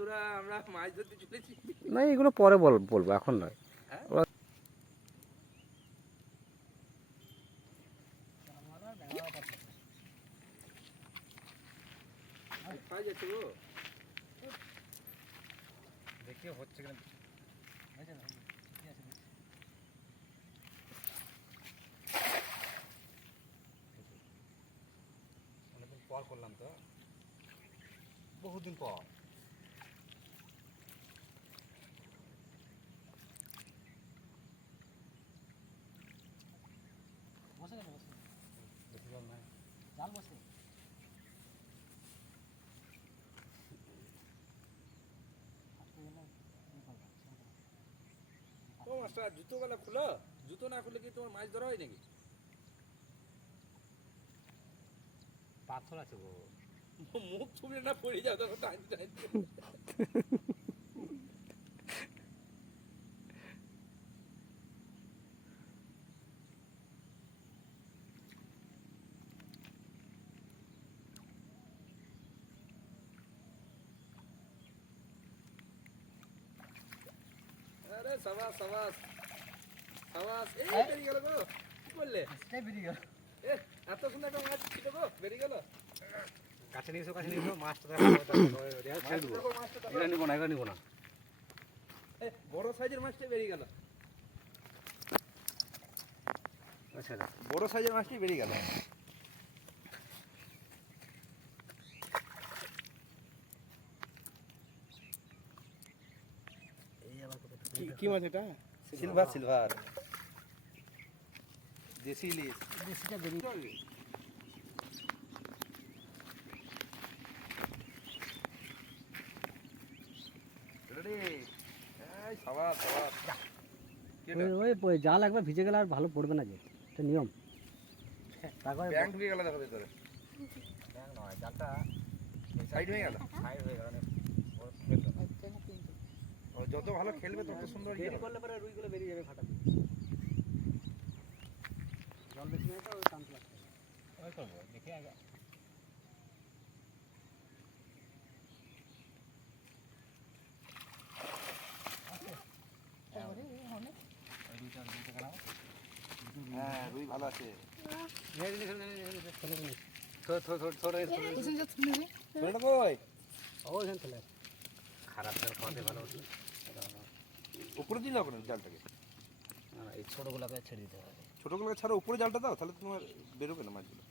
বন্ধুরা আমরা মাছ ধরতে চলেছি। না এগুলো পরে বলবো, এখন নয়। হ্যাঁ? খাওয়া যাচ্ছে গো। দেখি হচ্ছে কিনা। অনেকদিন পর করলাম তো, বহুদিন পর। বসে গেছে, বসে বেশি জল নাই, জাল বসে। ও মাস্টার জুতো গলা খুলো, জুতো না খুলে কি তোমার মাছ ধরা হয় নাকি? পাথর আছে গো, মুখ ছুঁড়ে না পড়ে যাও তখন টানতে টানতে। আরে সাবাস সাবাস সাবাস, এই বেরিয়ে গেল গো। কি করলে? বেরিয়ে গেল। এত সুন্দর একটা মাছ ছিল গো, বেরিয়ে গেল। কাছে নিয়ে এসো, কাছে নিয়ে এসো, মাছটা ছেড়ে দেবো। মাছটা এগুলো নিবো না, এগুলো নিবো না। বড় সাইজের মাছটা বেরিয়ে গেল। আচ্ছা বড় সাইজের মাছটি বেরিয়ে গেল। কি মাছ এটা? সিলভার সিলভার দেশি ইলিশ। দেশিটা বেরিয়ে রেডি, এই সাবাস সাবাস। ওই জাল একবার ভিজে গেলে আর ভালো পড়বে না, যে এটা নিয়ম। তারপরে ব্যাং ঢুকে গেল দেখো ভিতরে। ব্যাং নয়, জালটা সাইড হয়ে গেল। সাইড হয়ে গেল, ও খেলবে না। ও যত ভালো খেলবে তত সুন্দর ইয়ে দেরি হবে। করলে পরে রুইগুলো বেরিয়ে যাবে ফাটা দিয়ে। জল বেশি নেই তো, ওই টানতে লাগবে। ওই করবো দেখে আগে। হ্যাঁ রুই ভালো আছে। খারাপ জাল খাওয়াতে ভালো হতো। উপরে দিন না জালটাকে, এই ছোটগুলোকে ছেড়ে দিতে হবে। ছোটগুলোকে ছাড়া উপরে জালটা দাও, তাহলে তোমার বেরোবে না মাছগুলো।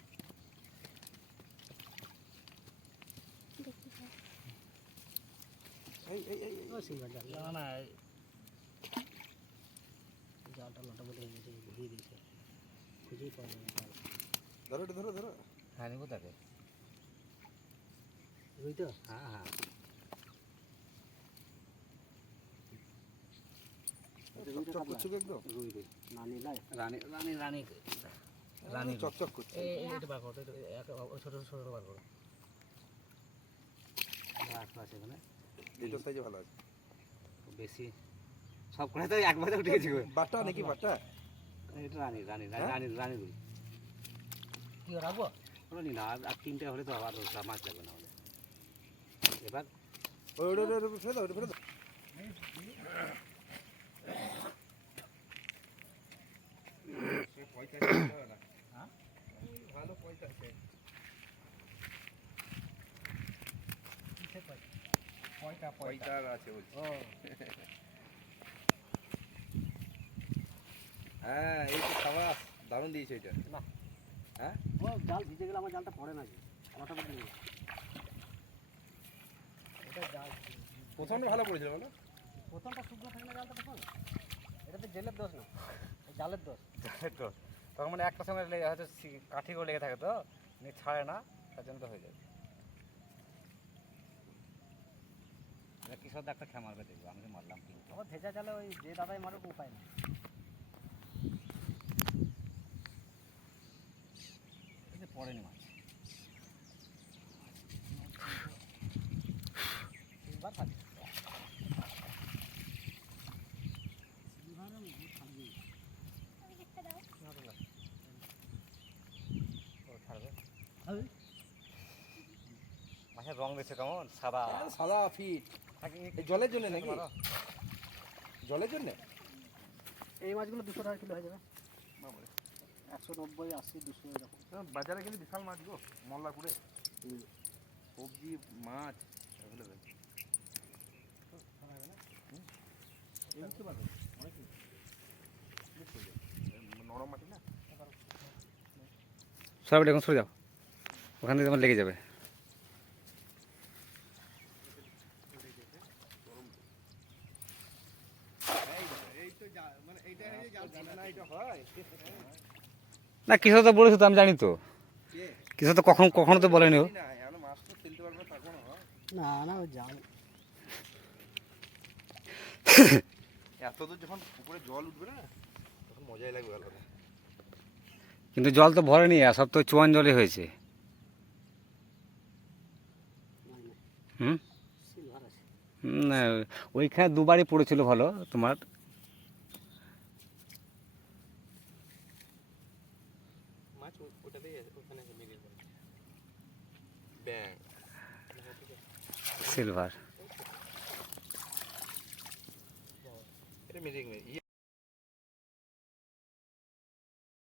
এই এই এই সিলভার জাল না, না জালটা লটা বলে ঘুরিয়ে দিয়েছে, খুঁজেই পাওয়া যাবে জাল। ধরো এটা ধরো ধরো। হ্যাঁ নিবো তাকে, রুই তো। হ্যাঁ হ্যাঁ, চকচক একদম রুই রুই রানী রানী রানী রানী রানী চকচক করছে। এটা বার করো, ছোটো ছোটো বার করো। আছে এখানে, দুটো সাইজে ভালো আছে। বেশি সব করে তো একবারে উঠে গেছি। বাটা নাকি বাটা? এটা রানী রানী রানী রানী রুই। কি রাখবো ওটা নি না, আর তিনটে হলে তো আবার মাছ লাগবে না হলে। এবার ওটা ফেলে দাও, ওটা ফেলে দাও। ভালো পয়সা আছে। পয়সা আছে বলছি। হ্যাঁ এই তো সাবাস, দারুণ দিয়েছে এটা। না হ্যাঁ ও জাল ভিজে গেলে আমার জালটা পড়ে না, ওটা বদলে নেই। এটা জাল প্রথমটা ভালো করেছিল বলো। প্রথমটা শুকনো থাকে না জালটা, তখন এটা তো জেলের দোষ না, জালের দোষ। জালের দোষ তখন মানে একটা সময় হয়তো কাঠি করে লেগে থাকে তো ছাড়ে না, তার জন্য তো হয়ে যায়। কিশোর ডাক্তার খেয়ে মারবে দেখবো, আমি তো মারলাম কিন্তু। ও ভেজা জালে ওই যে দাদাই মারুক উপায় না। পড়েনি মাছ তিনবার থাকে। মাছের রং দিচ্ছে কেমন সাদা সাদা ফিট। এই জলের জন্য নাকি? জলের জন্য? এই মাছগুলো 200 টাকা কিলো হয়ে যাবে। 190, 80, 200 এরকম। বাজারে কিন্তু বিশাল মাছ গো, মল্লারপুরে সবজি মাছ অ্যাভেলেবেল। নরম মাটি না? সব এখন সরে যাও, ওখান থেকে তোমার লেগে যাবে। না কিছু তো বলেছো তো, আমি জানি তো, কিছু তো কখনো কখনো তো বলেনি ও। না এখন মাছ তো ফেলতে পারবো তা কোনো হয়? না না, ওই জাল। এত দূর যখন পুকুরে জল উঠবে না তখন মজাই লাগবে ভালো করে। কিন্তু জল তো ভরেনি, আর সব তো চুয়ান জলে হয়েছে। হুম, সিলভার আছে। না, ওইখানে দুবারই পড়েছিল ভালো তোমার। মাছ ওটাতেই ওখানে মিলিয়ে পড়ে ব্যাং সিলভার। এটা মিলিং ইয়ে